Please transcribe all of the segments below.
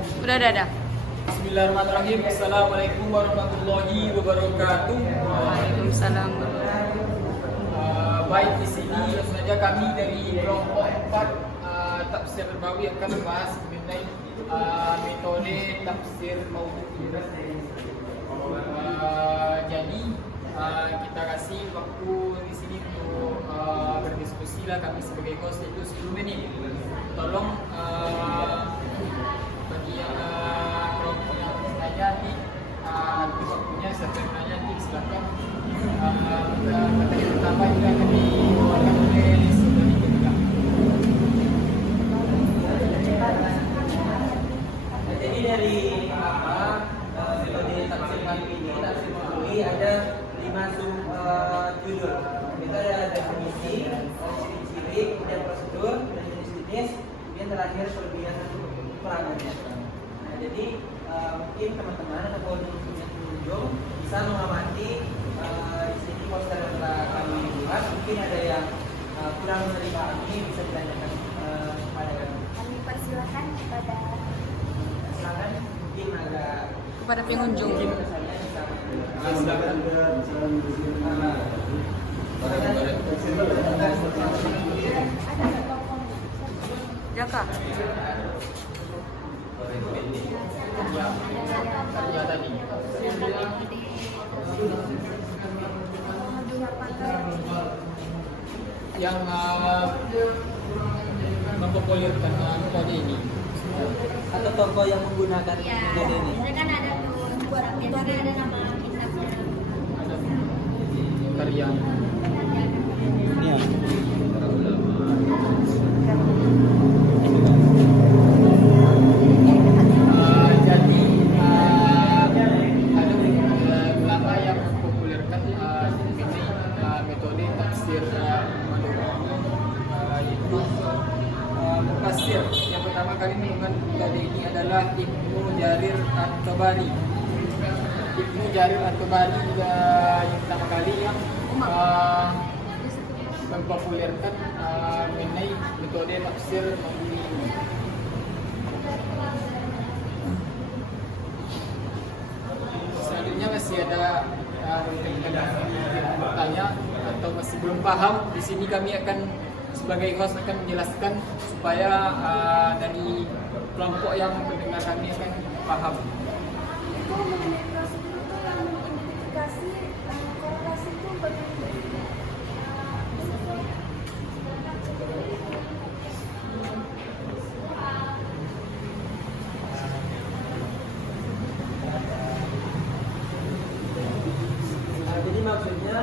Udah. Bismillahirrahmanirrahim. Assalamualaikum warahmatullahi wabarakatuh. Waalaikumsalam. Baik, di sini saja kami dari kelompok 4 tafsir Nabawi akan membahas mengenai metode tafsir maudhu'. Jadi kita kasih waktu di sini untuk berdiskusi lah, kami sebagai host itu 10 menit. Tolong bagi yang kelompok yang saya nanti waktunya sampai menanya nanti silakan. Materi pertama juga akan dikeluarkan oleh saudari kita. Jadi dari metode tafsir kali ini, tafsir maudhu' ada 5 sub judul. Kita ada definisi, ciri-ciri, kemudian prosedur, dan jenis-jenis, kemudian terakhir kelebihan perangannya. Nah, jadi mungkin teman-teman ataupun pengunjung bisa mengamati di sini poster yang telah kami buat. Mungkin ada yang kurang menerima ini, bisa ditanyakan kepada kami. Kami persilakan kepada Silakan, mungkin agak Kepada pengunjung. mungkin saya bisa Jaka. Yang mempopulerkan metode ini. atau tokoh yang menggunakan ya, metode ini. biasanya kan ada biasanya ada nama kitabnya. Ada karya. Iya. Jadi ada ulama yang mempopulerkan metode tafsir maudhu', yaitu mufassir. Yang pertama kali menggunakan metode ini adalah Ibnu Jarir At-Tabari. Ibnu Jarir At-Tabari yang pertama kali yang mempopulerkan mengenai metode tafsir maudhu' ini. Selanjutnya masih ada yang bertanya atau masih belum paham. Di sini kami akan sebagai host akan menjelaskan supaya dari kelompok yang mendengar kami akan paham. Itu mengenai prosedur itu yang mengidentifikasi korelasi itu bagaimana? Jadi maksudnya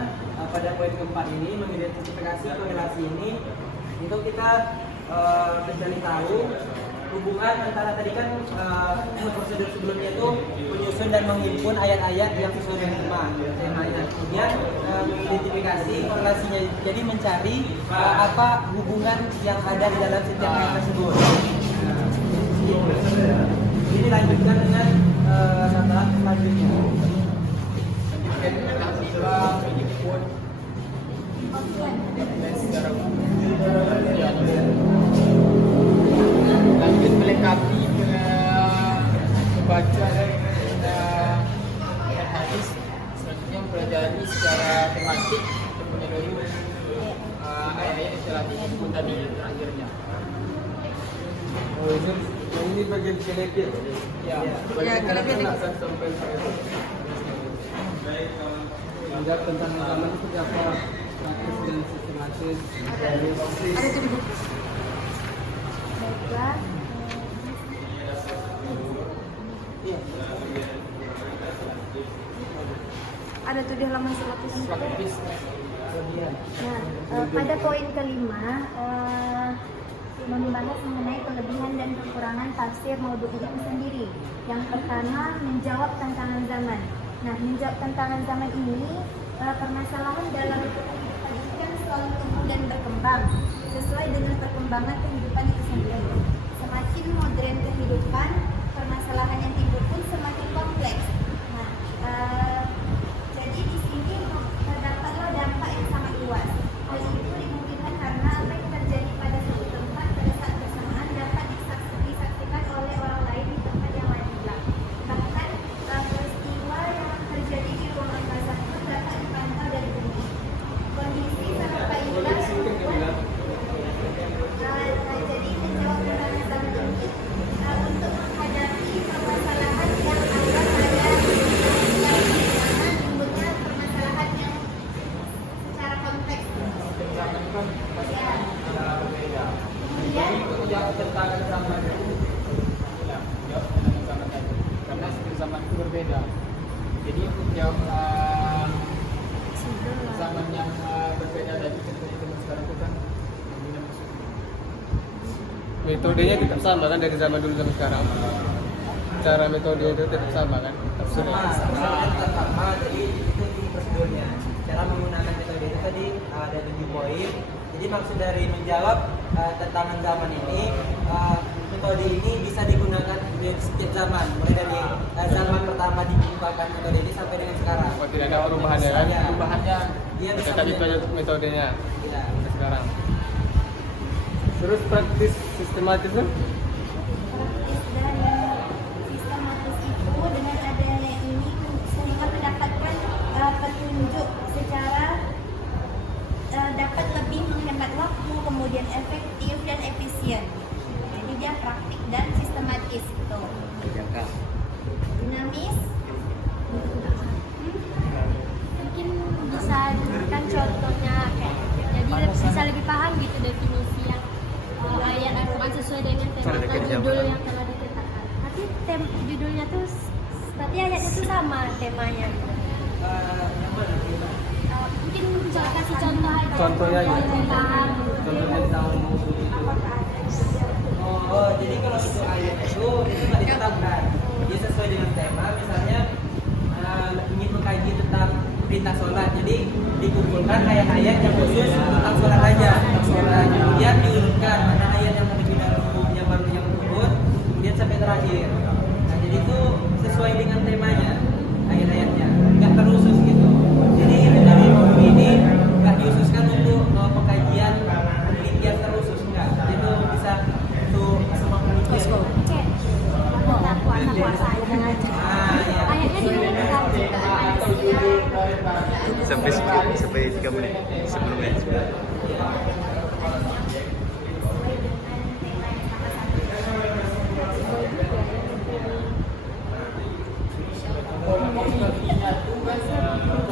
pada poin keempat ini mengidentifikasi korelasi ini untuk kita mencari tahu hubungan antara tadi kan prosedur sebelumnya itu menyusun dan menghimpun ayat-ayat yang sesuai dengan temanya. Kemudian mengidentifikasi korelasinya, jadi mencari apa hubungan yang ada di dalam setiap ayat tersebut. Ini lanjutkan dengan tahap selanjutnya. Menjemput dan secara lanjut melengkapi membaca dan hadis. Selanjutnya mempelajari secara tematik untuk menyeluruh ayat-ayat yang telah disebut tadi akhirnya. Ini bagian selektif. Ya, kelebihan ini. sampai Menjawab tentang zaman itu apa? Status dan sistematis. Ada tuh di buku. Baiklah. Iya. Ada tuh di halaman 100. praktis. Nah, pada poin kelima membahas mengenai kelebihan dan kekurangan tafsir maudhu' itu sendiri. Yang pertama, menjawab tantangan zaman. Nah, menjawab tantangan zaman ini, permasalahan dalam kehidupan itu kan selalu tumbuh dan berkembang sesuai dengan perkembangan kehidupan itu sendiri. Semakin modern kehidupan, permasalahan yang timbul pun semakin kompleks. Nah, jadi di sini terdapatlah dampak yang sangat luas. Hal itu dimungkinkan karena apa yang terjadi pada suatu tempat pada saat bersamaan dapat disaksikan oleh orang lain di tempat Jadi untuk yang zaman yang berbeda dari teman sekarang itu kan Metodenya tetap sama kan dari zaman dulu sampai sekarang. Cara metode itu tetap sama kan? Tetap sama, jadi itu prosedurnya. Cara menggunakan metode itu tadi ada 7 poin. Jadi maksud dari menjawab tantangan zaman ini, metode ini bisa digunakan di setiap zaman, mulai dari zaman pertama dibukakan metode ini sampai dengan sekarang. Oh, tidak ada perubahannya kan? Ya, perubahannya dia bisa Tetap itu aja metodenya Ya. sampai sekarang. Terus praktis sistematisnya? Praktis dan sistematis itu dengan adanya ini seniman mendapatkan petunjuk secara dapat lebih menghemat waktu, kemudian efektif dan efisien. Jadi dia praktik dan sistematis itu. Dinamis. Mungkin bisa diberikan contohnya kayak jadi bisa lebih paham gitu definisi yang ayat Al-Quran sesuai dengan tema atau judul yang telah ditetapkan. Tapi judulnya tuh berarti ayatnya tuh sama temanya. Mungkin bisa kasih contoh aja. Contohnya aja. Lebih paham. Contohnya di tahun Oh, jadi kalau itu ayat itu nggak ditetapkan. Dia sesuai dengan tema, misalnya ingin mengkaji tentang perintah sholat, jadi dikumpulkan ayat-ayat yang khusus tentang sholat aja, kemudian diurutkan mana ayat yang terlebih dahulu, yang baru yang turun, kemudian sampai terakhir. Nah, jadi itu sesuai dengan temanya ayat-ayatnya, nggak terusus gitu. Jadi dari buku ini nggak diususkan untuk pengkajian penelitian terusus, nggak. Itu bisa untuk semua penelitian. Oke. Puasa dengan Iya. ayatnya di mana sampai 3 menit sebelumnya.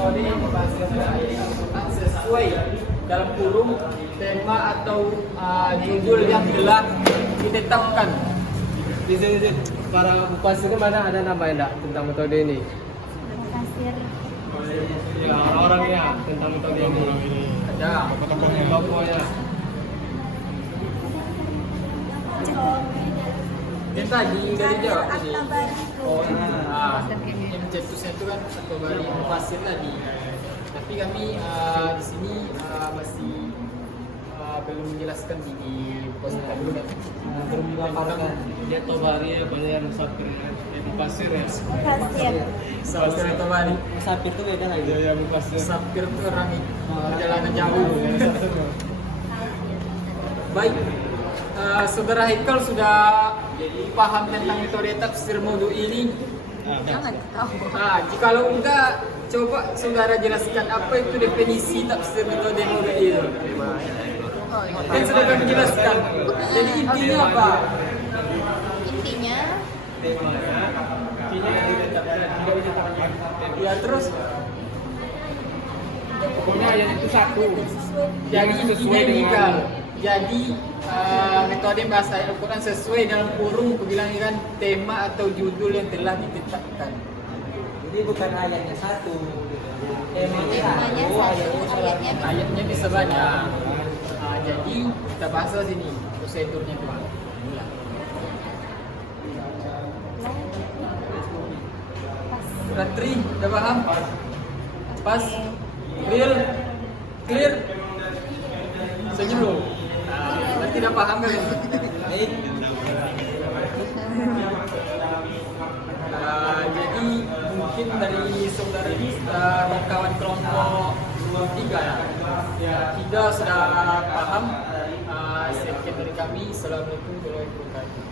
metode yang berbasis Al-Quran sesuai dalam kurung tema atau judul yang telah ditetapkan. Para mufasir mana ada nama enggak tentang metode ini? Mufasir. Ya, orang-orangnya tentang metode ini. Ada Tokohnya. yang tadi dari jawab tadi. At-Tabari. Oh, yang mencetusnya itu kan At-Tabari Mufasir tadi. Tapi kami di sini masih belum menjelaskan di post dulu kan. Belum dipaparkan. Dia Tabari ya, banyak yang musafir ya. Yang mufasir ya. Mufasir. Musafir At-Tabari. Musafir itu beda lagi. Ya, mufasir. Musafir itu orang perjalanan jauh. Baik, Saudara Haikal sudah paham tentang metode tafsir maudhu ini. Jangan tahu. Nah, jikalau enggak, coba saudara jelaskan apa itu definisi tafsir metode maudhu ini. Kan sudah kami jelaskan. Jadi intinya apa? Intinya Ya terus. Pokoknya ayat itu satu. Jadi intinya ini kan. Jadi metode bahasa Al-Quran sesuai dalam kurung kebilangan tema atau judul yang telah ditetapkan. Jadi bukan ayatnya satu. Temanya temanya satu. satu, Ayatnya bisa banyak. Jadi kita bahas di sini prosedurnya dulu. Ratri, udah paham? Pas? Clear? Senyum dulu. Berarti udah paham kan? Baik. Jadi mungkin dari saudara ini kawan kelompok 3 ya. Ya, 3 sudah paham. Sekian dari kami. Assalamualaikum warahmatullahi wabarakatuh.